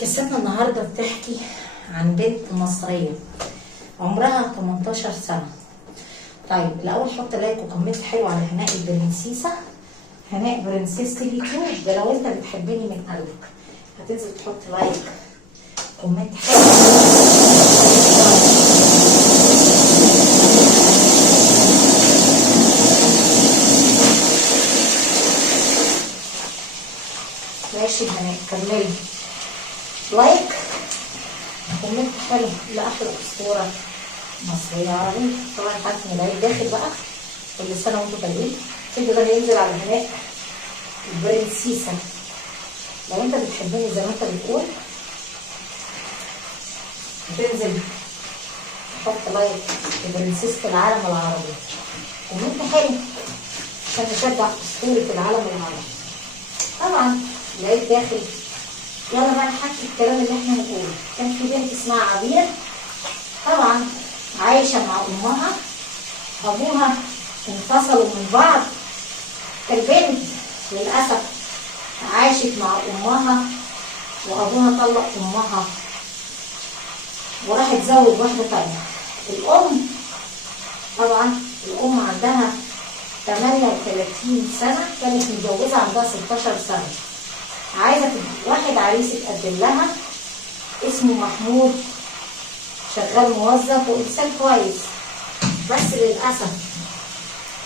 قصتنا النهارده بتحكي عن بنت مصرية عمرها 18 سنة. طيب الأول حط لايك وكومنت حلو على هناء البرنسيسة، هناء برنسيس تي في 2. ده لو أنت بتحبني من قلبك هتنزل تحط لايك كومنت حلو. ماشي هناء، كملي لايك كومنت حلو لآخر أسطورة مصرية عربية. طبعا انت عارف ان العيد داخل بقى، كل سنة وانتم طيبين. الفيديو ده هينزل على هناء البرنسيسة. لو انت بتحبني زي ما انت بتقول هتنزل تحط لايك لبرنسيسة العالم العربي، كومنت حلو عشان نشجع أسطورة العالم العربي. طبعا العيد داخل، يلا بقى نحكي الكلام اللي احنا بنقوله. كان في بنت اسمها عبير، طبعا عايشة مع أمها، أبوها انفصلوا من بعض. البنت للأسف عاشت مع أمها وأبوها طلق أمها وراح اتزوج واحدة تانية. الأم طبعا الأم عندها 38 سنة، كانت متجوزة عندها 16 سنة. عايزة واحد عريس اتقدم لها اسمه محمود، شغال موظف وإنسان كويس، بس للأسف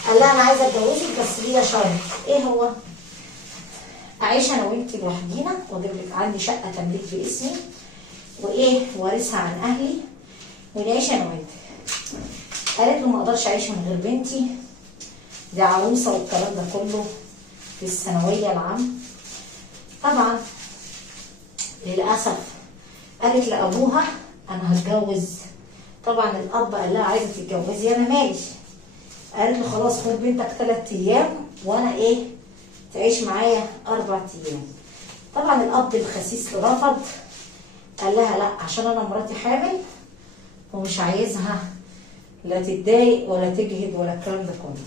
قال لها أنا عايزة أتجوزك بس ليا شرط. إيه هو؟ أعيش أنا وأنتي لوحدينا وأجيب لك عندي شقة تمليك باسمي وإيه وارثها عن أهلي ونعيش أنا وأنتي. قالت له ما أقدرش أعيش من غير بنتي، دي عروسة والكلام ده كله في الثانوية العامة. طبعا للأسف قالت لأبوها أنا هتجوز. طبعا الأب قال لها عايزة تتجوزي أنا مالي. قالت له خلاص خد بنتك 3 أيام وأنا إيه تعيش معايا 4 أيام. طبعا الأب الخسيس رفض، قال لها لا عشان أنا مراتي حامل ومش عايزها لا تتضايق ولا تجهد ولا الكلام ده كله.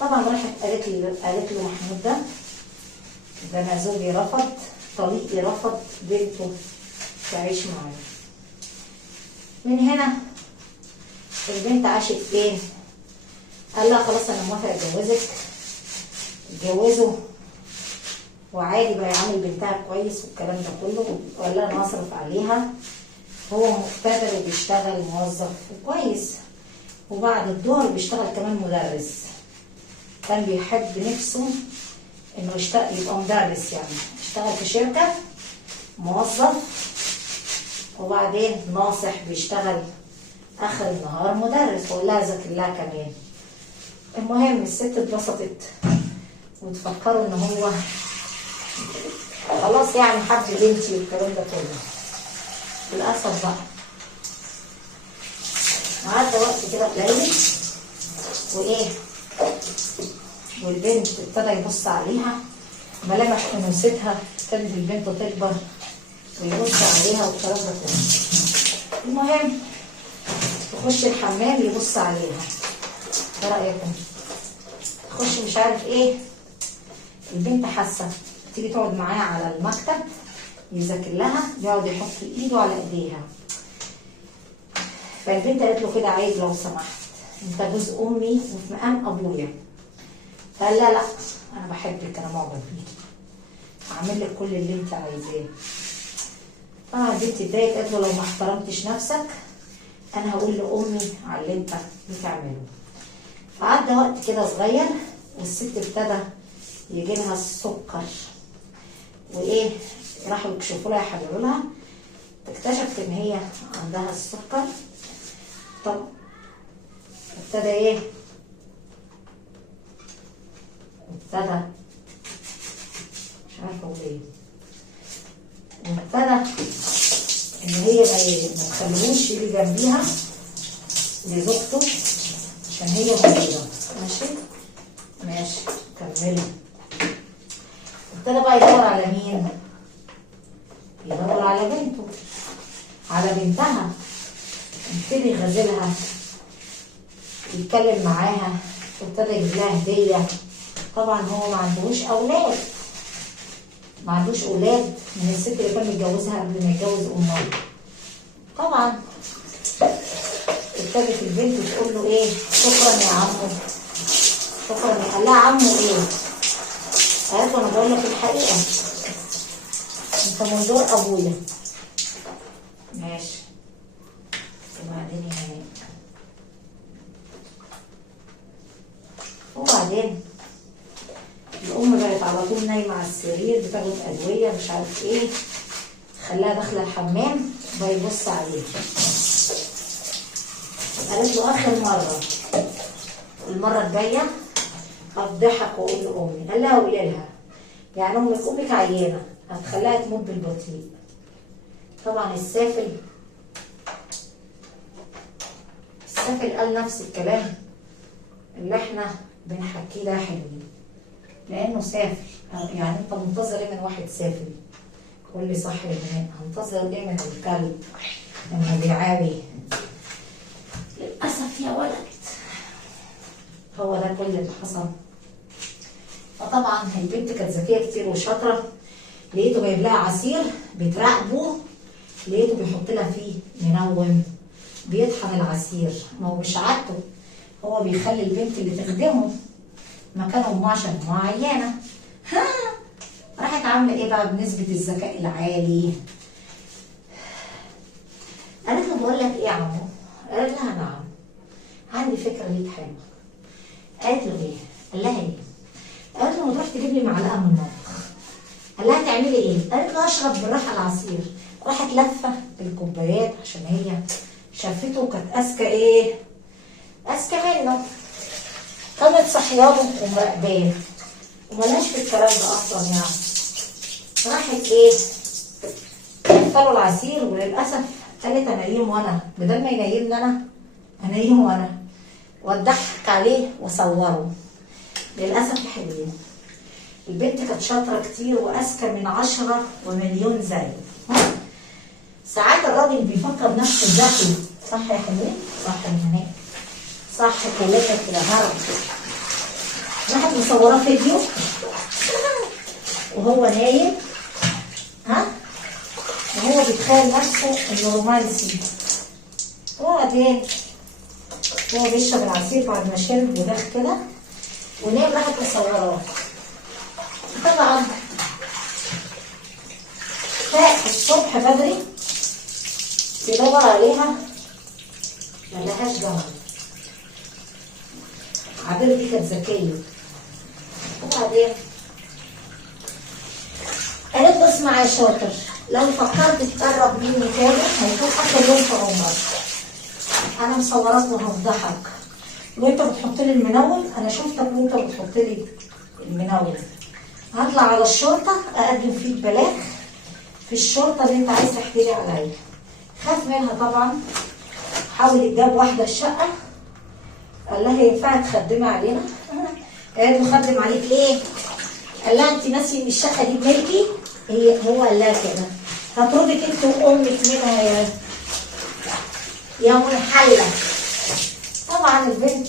طبعا راحت قالت له محمود ده انا زوجي رفض، طليقي رفض بنته تعيش معايا. من هنا البنت عاشت فين؟ قال لها خلاص انا موافق اتجوزك. اتجوزوا وعادي بقى يعامل بنتها كويس والكلام ده كله، وقال لها انا هصرف عليها. هو مقتدر وبيشتغل موظف كويس، وبعد الظهر بيشتغل كمان مدرس. كان بيحب نفسه انه يبقى مدرس، يعني يشتغل في شركة موظف وبعدين ناصح بيشتغل اخر النهار مدرس، وقال لها ذاكر لها كمان. المهم الست اتبسطت وتفكروا ان هو خلاص يعني حب بنتي والكلام ده كله. للاسف بقى عدى وقت كده قليل وايه والبنت ابتدى يبص عليها، ملامح انوثتها ابتدت البنت تكبر ويبص عليها والكلام ده كله. المهم تخش الحمام يبص عليها. ايه رايكم؟ تخش مش عارف ايه. البنت حاسه تيجي تقعد معاه على المكتب يذاكر لها، يقعد يحط ايده على ايديها. فالبنت قالت له كده عيب لو سمحت، انت جوز امي وفي مقام ابويا. قال لا لا انا بحبك، انا معجب بيكي، هعمل لك كل اللي انت عايزاه. طبعا البنت اتضايقت، قالت له لو ما احترمتش نفسك انا هقول لامي على اللي انت بتعمله. فعدى وقت كده صغير والست ابتدى يجي لها السكر وايه، راحوا يكشفوا لها يحللوا لها، اكتشفت ان هي عندها السكر. طب ابتدى ايه؟ ابتدى مش عارفه اقول ايه، ابتدى ان هي ما تخليهوش يجي جنبيها لزوجته عشان هي مريضه. ماشي كملي. ابتدى بقى يدور على مين؟ يدور على بنته، على بنتها. ابتدي يغازلها يتكلم معاها وابتدى يجيب لها هديه. طبعا هو ما عندهوش اولاد، ما عندوش اولاد من الست اللي كان متجوزها قبل ما يتجوز امها. طبعا ابتدت البنت تقول له ايه؟ شكرا يا عمو، شكرا. قال لها عمو ايه؟ قالت له انا بقول لك الحقيقه، انت من دور ابويا. ماشي. وبعدين يعني وبعدين الام بقت على طول نايمه على السرير بتاخد ادويه مش عارف ايه، خلاها داخله الحمام بيبص عليها. قالت له اخر مره، المره الجايه هفضحك واقول لامي. قال لها قولي لها يعني امك عيانه هتخليها تموت بالبطيء. طبعا السافل قال نفس الكلام اللي احنا بنحكيه ده يا حلوين، لانه سافل. يعني انت منتظر ايه من واحد سافل؟ قول لي صح يا بنات، هنتظر ايه من الكلب لما بيعاوي؟ للاسف يا ولد هو ده كل اللي حصل. فطبعا البنت كانت ذكيه كتير وشاطره، لقيته جايب لها عصير بتراقبه، لقيته بيحط لها فيه منوم، بيطحن العصير. ما هو مش عادته، هو بيخلي البنت اللي تخدمه مكان امها عشان امها عيانه. ها راحت عامله ايه بقى بنسبه الذكاء العالي؟ قالت له بقول لك ايه يا عمو؟ قال لها نعم، عندي فكره ليك حلوه. قالت له ايه؟ قال لها ايه؟ قالت له ما تروح تجيب لي معلقه من المطبخ. قال لها تعملي ايه؟ قالت له اشرب بالراحه العصير. راحت لفه الكوبايات عشان هي شافته وكانت اذكى ايه؟ اذكى منه. كانت صحيانه ومراقباه وملهاش في الكلام ده اصلا يعني. راحت ايه؟ لفله العصير، وللاسف قالت انيمه وانا، بدل ما ينيمني انا انيمه وانا واضحك عليه واصوره. للاسف يا حلوين البنت كانت شاطره كتير واذكى من 10 ومليون زي. ساعات الراجل بيفكر نفسه ذكي، صح يا حلوين؟ صح يا هناء، صح كلامك يا هرب. راحت مصوراه فيديو وهو نايم، وهو بيتخيل نفسه انه رومانسي. وبعدين هو بيشرب العصير بعد ما شرب وداخ كده ونام، راحت مصوراه. طبعا فاق الصبح بدري بيدور عليها ملهاش جمل. عبير دي كانت ذكيه. وبعدين قالت له اسمع يا شاطر، لو فكرت تقرب مني تاني هيكون اخر يوم في عمرك. انا مصوراك وهفضحك، وانت بتحط لي المنون، انا شفتك وانت بتحط لي المنون. هطلع على الشرطه اقدم فيك بلاغ في الشرطه اللي انت عايز تحكي لي عليا. خاف منها طبعا، حاول يجاب واحده الشقه، قال لها ينفع تخدمي علينا؟ قالت له خدم عليك ليه؟ قال لها انت ناسي ان الشقه دي بملكي؟ هو قال لها كده هطردك انت وامك منها يا منحله. طبعا البنت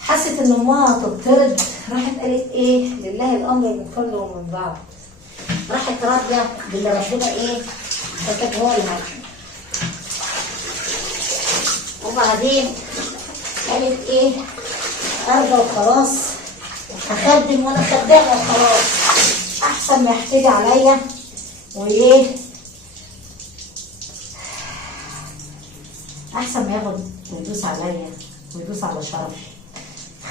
حست ان امها هتطرد، راحت قالت ايه؟ لله الامر من قبل ومن بعد. راحت راضيه باللي ربنا ايه؟ كتبه لها. وبعدين قالت ايه؟ ارضى وخلاص، هخدم وانا خدامه وخلاص، احسن ما يحتدي عليا وايه؟ احسن ما ياخد ويدوس عليا ويدوس على شرفي.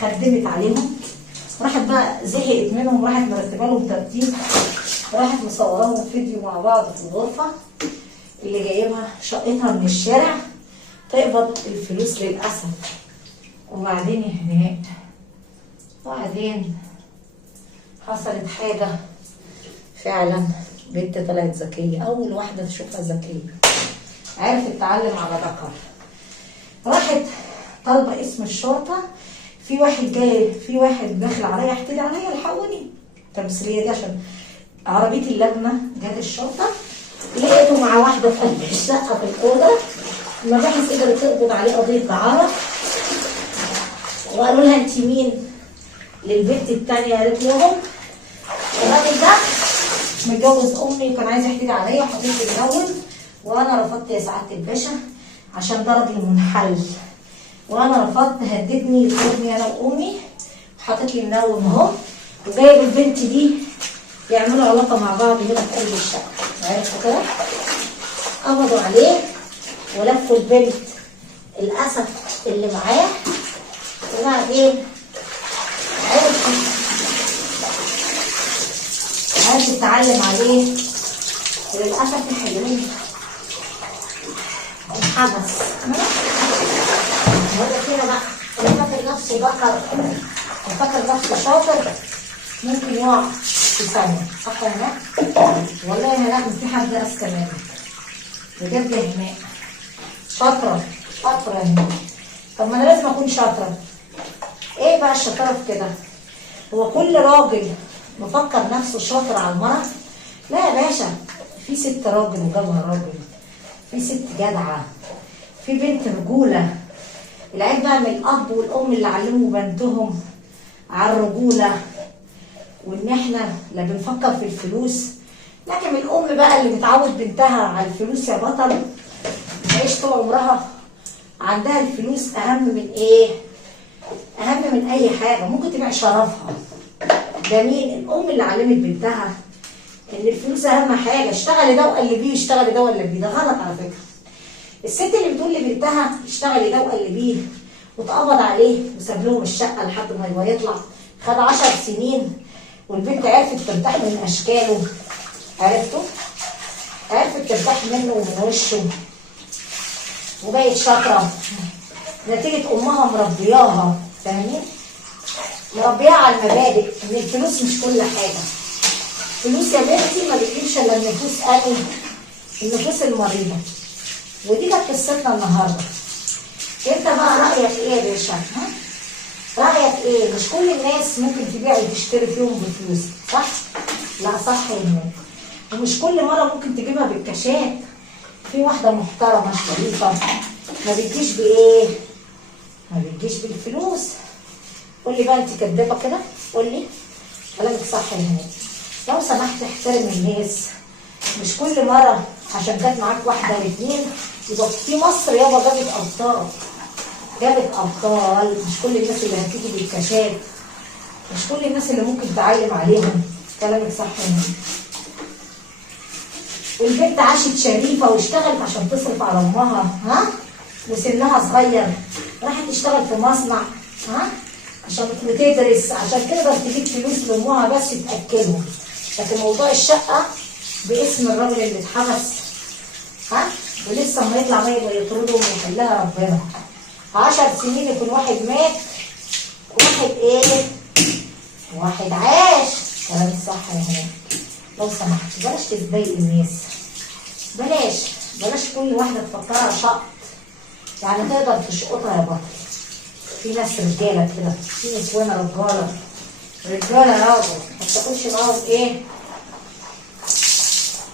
خدمت عليهم، راحت بقى زهقت منهم، راحت مرتبه لهم ترتيب، راحت مصوراهم فيديو مع بعض في الغرفه اللي جايبها شقتها من الشارع تقبض الفلوس للاسف. وبعدين يا هناء، وبعدين حصلت حاجه فعلا. بنت طلعت ذكيه، اول واحده تشوفها ذكيه، عرفت تتعلم على ذكر. راحت طالبه اسم الشرطه، في واحد داخل عليا يحتدي عليا، الحقوني. التمثيليه دي عشان عربيه اللجنه جت الشرطه، لقيته مع واحده في قلب الشقه في الاوضه. المباحث قدرت تقبض عليه قضيه دعاره، وقالوا لها انت مين؟ للبنت الثانيه قالت لهم الراجل ده متجوز امي وكان عايز يحتدي عليا وحاطط لي منون، وانا رفضت يا سعاده الباشا عشان ده راجل منحل، وانا رفضت هددني يضربني انا وامي وحاطط لي منون اهو، وجايب البنت دي يعملوا علاقه مع بعض هنا في قلب الشقه. عرفتوا كده؟ قبضوا عليه ولفوا البنت الاسد اللي معاه، وبعدين عرفت تتعلم عليه، وللاسف الحلوين اتحبس. وده كده بقى اللي فاكر نفسه بكر وفاكر نفسه شاطر ممكن يقع في ثانية. صح يا هناء؟ والله يا هناء مش في حد اذكى منك بجد يا هناء. شاطرة شاطرة يا هناء. طب ما انا لازم اكون شاطرة. ايه بقى الشطارة في كده؟ هو كل راجل مفكر نفسه شاطر على المرأة؟ لا يا باشا، في ست راجل وجابها راجل، في ست جدعة، في بنت رجولة. العيب بقى من الأب والأم اللي علموا بنتهم على الرجولة، وإن إحنا لا بنفكر في الفلوس. لكن الأم بقى اللي بتعود بنتها على الفلوس يا بطل تعيش طول عمرها عندها الفلوس أهم من إيه؟ أهم من أي حاجة، ممكن تبيع شرفها. ده مين؟ الأم اللي علمت بنتها إن الفلوس أهم حاجة، اشتغلي ده وقلبيه، اشتغلي ده وقلبيه. ده غلط على فكرة. الست اللي بتقول لبنتها اشتغلي ده وقلبيه واتقبض عليه وساب لهم الشقة لحد ما هو يطلع، خد 10 سنين والبنت عرفت ترتاح من أشكاله. عرفتوا؟ عرفت ترتاح منه ومن وشه وبقت شاطرة نتيجة أمها مربياها. فاهمين؟ مربياها على المبادئ إن الفلوس مش كل حاجة. فلوس يا بنتي ما بتجيبش إلا النفوس النفوس المريضة. ودي كانت قصتنا النهارده. انت بقى رايك ايه يا باشا؟ ها؟ رايك ايه؟ مش كل الناس ممكن تبيع وتشتري فيهم بفلوس، صح؟ لا صح يا هناك. ومش كل مره ممكن تجيبها بالكاشات. في واحده محترمه شريفه ما بتجيش بايه؟ ما بتجيش بالفلوس. قول لي بقى انت كدابه كده؟ قول لي كلامك صح يا هناك. لو سمحت احترم الناس. مش كل مره عشان جت معاك واحده واثنين يبقى في مصر يابا جابت ابطال. جابت ابطال. مش كل الناس اللي هتيجي بالكاشات، مش كل الناس اللي ممكن تعلم عليهم. كلامك صح يا هناك. والبنت عاشت شريفه واشتغلت عشان تصرف على امها، ها؟ وسنها صغير راحت تشتغل في مصنع، ها؟ عشان بتدرس عشان تقدر تجيب فلوس لامها بس تاكلهم. لكن موضوع الشقه باسم الراجل اللي اتحبس، ها؟ ولسه ما يطلع ما يبقى يطردهم ويحلها ربنا. 10 سنين يكون واحد مات واحد ايه؟ واحد عاش. كلام صح يا هناك. لو سمحت بلاش تضايق الناس. بلاش كل واحده تفكرها شقط. يعني تقدر تشقطها يا بطل. في ناس رجاله كده، في نسوان رجاله راجل ما تاكلش معاهم ايه؟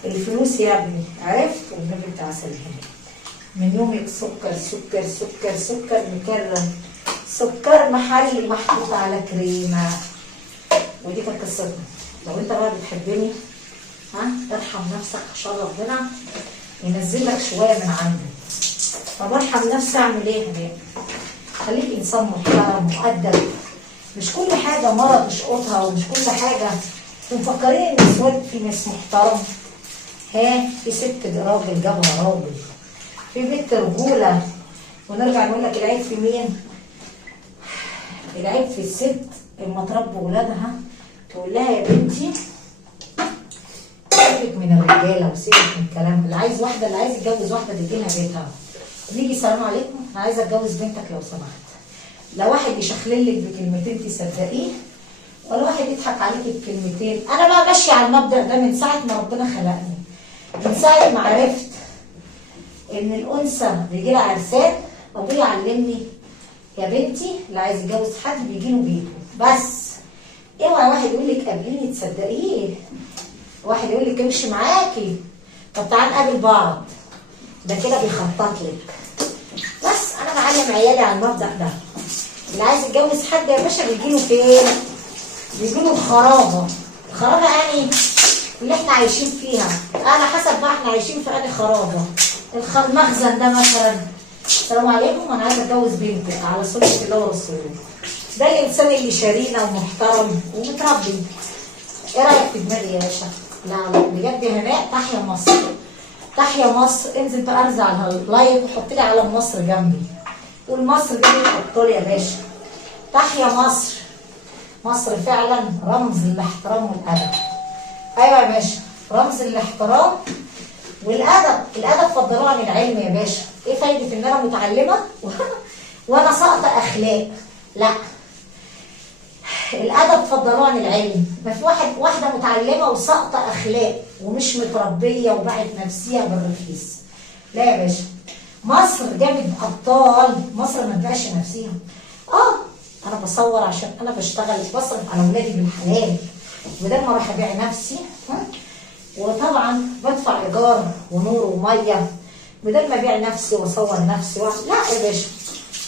الفلوس يا ابني. عرفت؟ والنبي بتاع سلهاني من يومك سكر سكر سكر سكر مكرم، سكر محلي محطوط على كريمه. ودي كانت قصتنا. لو انت بقى بتحبني، ها؟ ارحم نفسك عشان ربنا ينزل لك شويه من عنده. طب ارحم نفسي اعمل ايه يا هناك؟ خليك انسان محترم مؤدب. مش كل حاجه مره تشقطها، ومش كل حاجه مفكرين ان النسوان في ناس محترم. ها؟ في ست راجل جابها راجل، في بنت رجوله. ونرجع نقول لك العيب في مين؟ العيب في الست اما تربي ولادها تقول لها يا بنتي سيبك من الرجاله وسيبك من الكلام. اللي عايز يتجوز واحده تجي لها بيتها، نيجي السلام عليكم انا عايزه اتجوز بنتك لو سمحت. لا واحد يشخللك بكلمتين تصدقيه، ولا واحد يضحك عليكي بكلمتين. انا بقى ماشيه على المبدا ده من ساعه ما ربنا خلقني، من ساعه ما عرفت ان الانثى بيجي لها عرسان. ابويا علمني يا بنتي اللي عايز يتجوز حد بيجي له بيته بس. اوعى واحد يقول لك قابليني تصدقيه، واحد يقول لك امشي معاكي، طب تعال نقابل بعض، ده كده بيخطط لك. بس انا بعلم عيالي على المبدا ده. اللي عايز يتجوز حد يا باشا بيجي له فين؟ بيجي له الخرابه. الخرابه يعني اللي احنا عايشين فيها، على حسب ما احنا عايشين في انهي خرابه. المخزن ده مثلا، السلام عليكم انا عايزه اتجوز بنتي على سنه الله ورسوله، ده الانسان اللي شرينا ومحترم ومتربي. ايه رايك في دماغي يا باشا؟ لا لا بجد يا هناء، تحيا مصر، تحيا مصر. انزل بقى ارزع على اللايك وحط لي علم مصر جنبي، قول مصر دي الابطال يا باشا. تحيا مصر، مصر فعلا رمز الاحترام والادب. ايوه يا باشا، رمز الاحترام والادب. الادب فضلوه عن العلم يا باشا. ايه فايده ان انا متعلمه وانا ساقطه اخلاق؟ لا، الادب فضلوه عن العلم. ما في واحده متعلمه وساقطه اخلاق ومش متربيه وباعت نفسيها بالرخيص. لا يا باشا، مصر جابت ابطال، مصر ما تبيعش نفسيها. انا بصور عشان انا بشتغل، بصرف على ولادي بالحلال، بدل ما اروح ابيع نفسي وطبعا بدفع ايجار ونور وميه، بدل ما ابيع نفسي واصور نفسي لا يا باشا،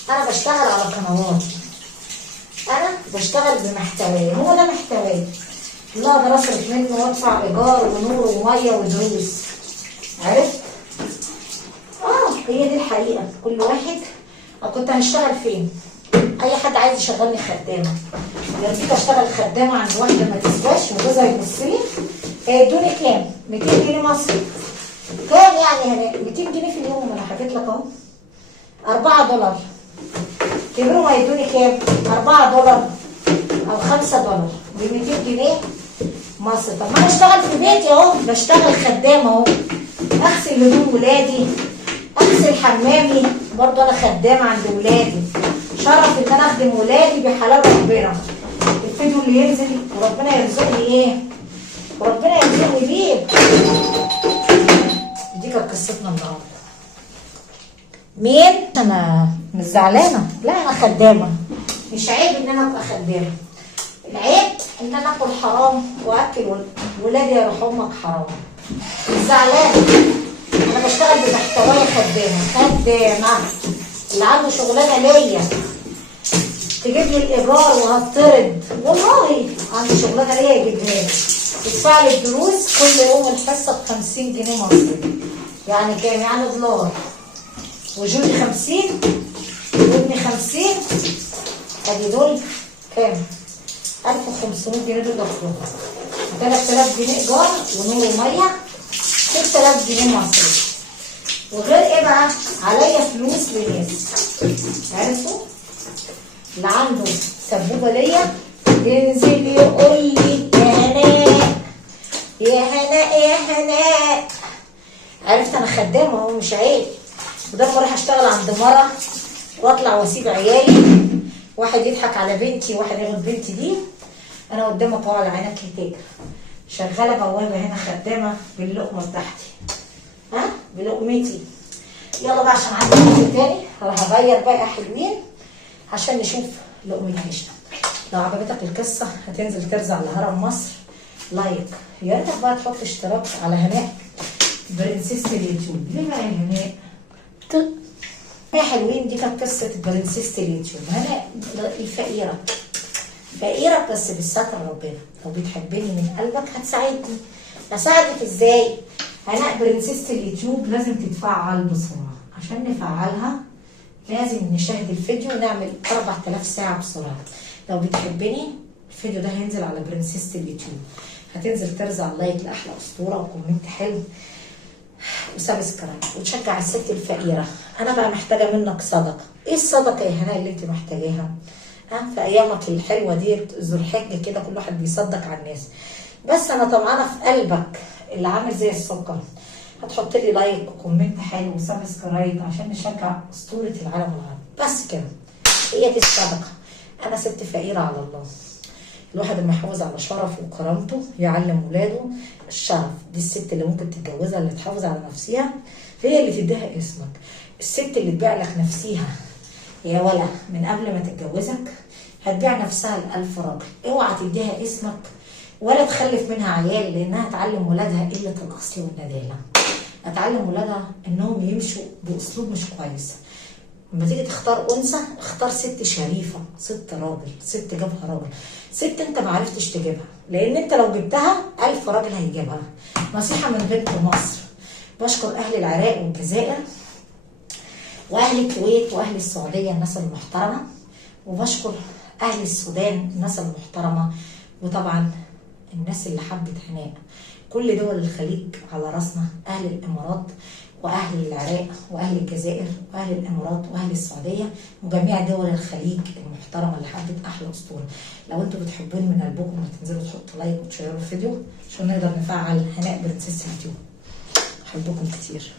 انا بشتغل على قنوات، انا بشتغل بمحتواي، هو ده محتواي اللي اقدر اصرف منه وادفع ايجار ونور وميه ودروس. عرفت؟ هي دي الحقيقه. كل واحد كنت هشتغل فين؟ اي حد عايز يشغلني خدامه، لو جيت اشتغل خدامه عند واحده ما تسواش وجوزها يبص لي، هيدوني كام؟ 200 جنيه مصري. كام يعني هنا؟ 200 جنيه في اليوم، انا حكيت لك اهو. 4 دولار. تجروا هيدوني كام؟ 4 دولار او 5 دولار ب 200 جنيه مصري. طب ما انا اشتغل في بيتي اهو، بشتغل خدامه اهو، اغسل هدوم ولادي، اغسل حمامي، برضه انا خدامه عند ولادي. شرف ان انا اخدم ولادي بحلال ربنا. الفيديو اللي ينزل وربنا يرزقني ايه؟ وربنا يرزقني بيه. دي كانت قصتنا النهارده. مين؟ انا مش زعلانه، لا انا خدامه. مش عيب ان انا ابقى خدامه، العيب ان انا اكل حرام واكل ولادي يروحوا امك حرام. مش زعلانه، انا بشتغل بمحتواي خدامه. اللي عنده شغلانه ليا تجيب لي الايجار وهطرد، والله عنده شغلانه ليا يجيبها لي، يدفع لي الدروس كل يوم الحصه ب 50 جنيه مصري. يعني كام؟ يعني دولار. وجودي 50 وابني 50، ادي دول كام؟ 1500 جنيه دول دخلهم. 3000 جنيه ايجار ونور وميه، 6000 جنيه مصري. وغير ايه بقى؟ عليا فلوس لناس. عرفتوا؟ اللي عنده سبوبه ليا ينزل يقول لي يا هناء يا هناء يا هناء. عرفت؟ انا خدامه اهو، مش عيب. بدل ما اروح اشتغل عند مره واطلع واسيب عيالي، واحد يضحك على بنتي وواحد ياخد بنتي دي، انا قدامك اهو على عينك تاجر، شغاله بوابه هنا خدامه باللقمه بتاعتي، بلقمتي. يلا بقى عشان عندي فيديو تاني هروح اغير بقى حلوين عشان نشوف لقمة عيشنا. لو عجبتك القصه هتنزل ترزع لهرم مصر لايك، يا ريتك بقى تحط اشتراك على هناء برنسيس اليوتيوب. ليه بقى يا هناء؟ يا حلوين، دي كانت قصه برنسيس اليوتيوب. هناء الفقيره، فقيره بس بالستر ربنا. لو بتحبني من قلبك هتساعدني. اساعدك ازاي؟ هناء برنسيس اليوتيوب لازم تتفعل بسرعه. عشان نفعلها لازم نشاهد الفيديو ونعمل 4000 ساعه بسرعه. لو بتحبني الفيديو ده هينزل على برنسيس اليوتيوب، هتنزل ترزع لايك لاحلى اسطوره وكومنت حلو وسبسكرايب وتشجع الست الفقيره. انا بقى محتاجه منك صدقه. ايه الصدقه يا هناء اللي انت محتاجاها؟ في ايامك الحلوه دي ذو الحجه كده كل واحد بيصدق على الناس، بس انا طمعانه في قلبك اللي عامل زي السكر. هتحط لي لايك وكومنت حلو وسبسكرايب عشان نشجع اسطوره العالم العربي. بس كده، هي دي الصدقه. انا ست فقيره على الله. الواحد لما يحافظ على شرفه وكرامته يعلم ولاده الشرف. دي الست اللي ممكن تتجوزها، اللي تحافظ على نفسها، هي اللي تديها اسمك. الست اللي تبيع لك نفسيها يا ولا من قبل ما تتجوزك هتبيع نفسها ل1000 راجل. اوعى تديها اسمك ولا تخلف منها عيال، لانها تعلم ولادها قله الاصل والندالة. هتعلم ولادها انهم يمشوا باسلوب مش كويس. لما تيجي تختار انثى اختار ست شريفه، ست راجل، ست جابها راجل، ست انت ما عرفتش تجيبها، لان انت لو جبتها 1000 راجل هيجيبها. نصيحه من بنت مصر. بشكر اهل العراق والجزائر واهل الكويت واهل السعوديه الناس المحترمه، وبشكر اهل السودان الناس المحترمه، وطبعا الناس اللي حبت هناء. كل دول الخليج على راسنا، اهل الامارات واهل العراق واهل الجزائر واهل الامارات واهل السعوديه وجميع دول الخليج المحترمه اللي حبت احلى اسطوره. لو انتوا بتحبوني من قلبكم ما تنزلوا تحطوا لايك وتشيروا الفيديو عشان نقدر نفعل هناء برنسيس اليوتيوب. احبكم كتير.